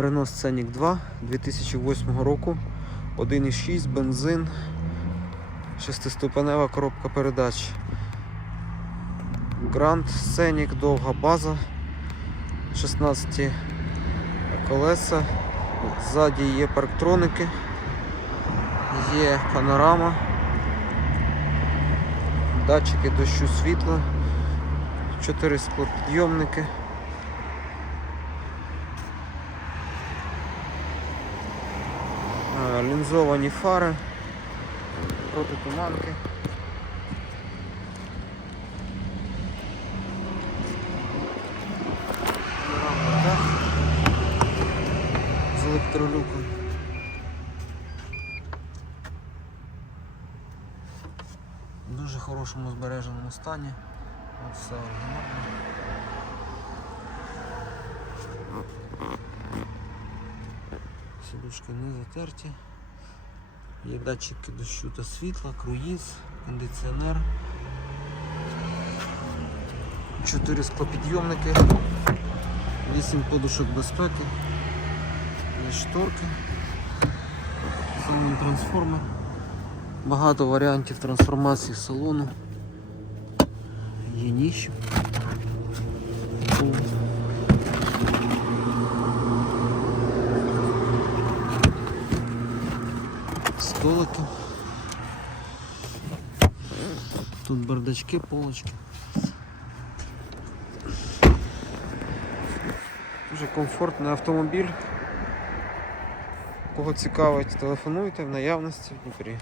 Renault Scenic 2 2008 року. 1,6 бензин, шестиступенева коробка передач. Grand Scenic, довга база, 16 колеса. Ззаді є парктроники, є панорама, датчики дощу світла, 4 склопідйомники. Лінзовані фари, протитуманки. Панорамний з електролюком. В дуже хорошому збереженому стані. От все оригінально. Сідушки не затерті. Є датчики дощу та світла, круїз, кондиціонер. Чотири склопідйомники, 8 подушок безпеки, є шторки, самий трансформер. Багато варіантів трансформації салону. Є Столики. Тут бардачки, полочки. Дуже комфортний автомобіль. Кого цікавить, телефонуйте в наявності в Дніпрі.